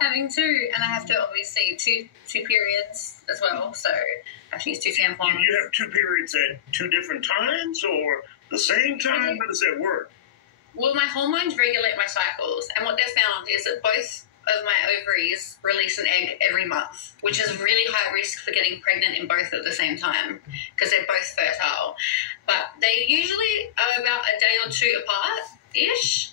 having two, and I have to obviously two periods as well, so I have to use two tampons. You have two periods at two different times or the same time? How does that work? Well, my hormones regulate my cycles, and what they've found is that both of my ovaries release an egg every month, which is really high risk for getting pregnant in both at the same time because they're both fertile. But they usually are about a day or two apart-ish.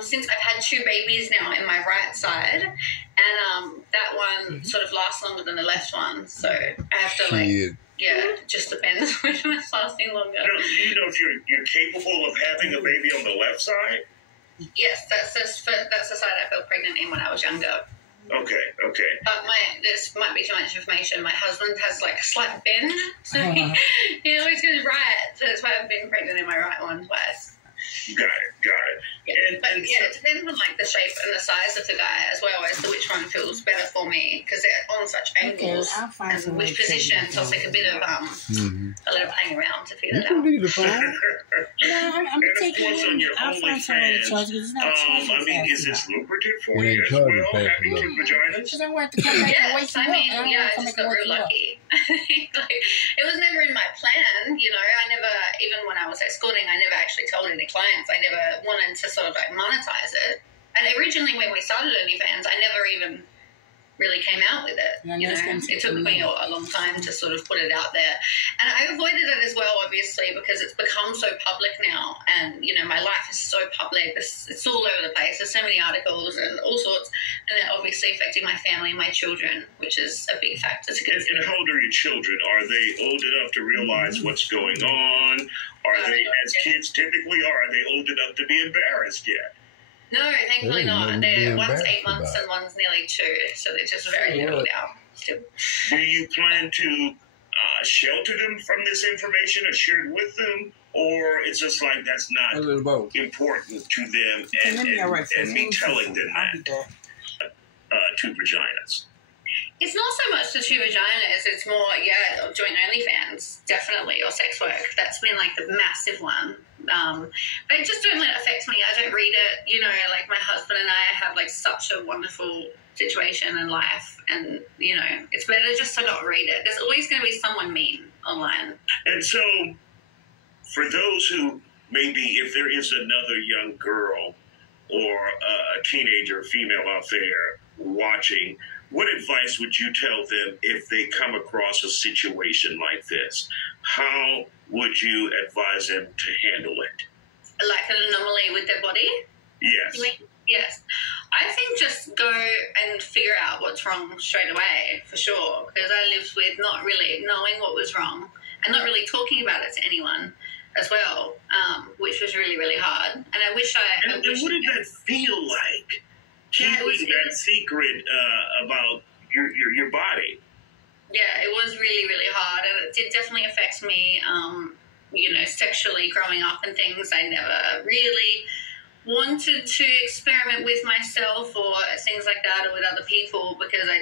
Since I've had two babies now in my right side, and that one sort of lasts longer than the left one, so I have to it just depends which one's lasting longer. Do you know if you're capable of having a baby on the left side? Yes, that's the side I felt pregnant in when I was younger. Okay. But this might be too much information. My husband has like a slight bend, so he always goes right. So that's why I've been pregnant in my right one twice. Got it. Yeah, it depends on like the shape and the size of the guy as well as to which one feels better for me because they're on such angles and which position. So it's like a bit of a little playing around to figure it out. I'm taking it. I'll find somebody to charge because it's not charging. I mean, is this lucrative for you as well, having two vaginas? Because I want to come back and wake you up. I just got real lucky. It was never in my plan, you know. I never, even when I was escorting, I never actually told any clients. I never wanted to sort of like monetize it. And originally when we started OnlyFans, I never even really came out with it. You know, it took me a long time to sort of put it out there. And I avoided it as well, obviously, because it's become so public now. And, you know, my life is so public. It's all over the place. There's so many articles and all sorts. And they're obviously affecting my family and my children, which is a big factor to consider. And how old are your children? Are they old enough to realize what's going on? Are they, as kids typically are they old enough to be embarrassed yet? No, thankfully not. One's 8 months and one's nearly 2, so they're just very little now. Still. Do you plan to shelter them from this information or share it with them, or it's just like that's not important to them and me telling them that? Two vaginas. It's not so much the two vaginas, it's more, joint OnlyFans, definitely, or sex work. That's been like the massive one. But just don't let it affect me. I don't read it. You know, like my husband and I have like such a wonderful situation in life, and you know, it's better just to not read it. There's always going to be someone mean online. And so, for those who maybe, if there is another young girl or a teenager, female out there watching, what advice would you tell them if they come across a situation like this? How would you advise them to handle it? Like an anomaly with their body? Yes. You mean? Yes. I think just go and figure out what's wrong straight away, for sure, because I lived with not really knowing what was wrong and not really talking about it to anyone as well, which was really, really hard. And I wish I... And what did that feel like? Keeping that secret about your body. Yeah, it was really, really hard, and it did definitely affect me, you know, sexually growing up and things. I never really wanted to experiment with myself or things like that or with other people because I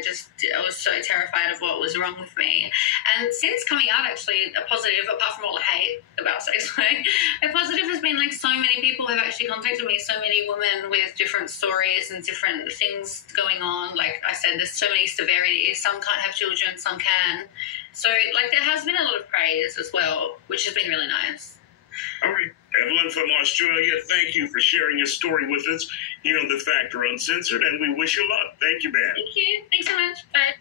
was so terrified of what was wrong with me. And since coming out, actually, a positive, apart from all the hate about sex work, a positive has been like so many people have actually contacted me, so many women with different stories and different things going on. Like I said, there's so many severities. Some can't have children, some can. So like there has been a lot of praise as well, which has been really nice. All right. Evelyn from Australia, thank you for sharing your story with us here on The Factor Uncensored, and we wish you luck. Thank you, man. Thank you. Thanks so much. Bye.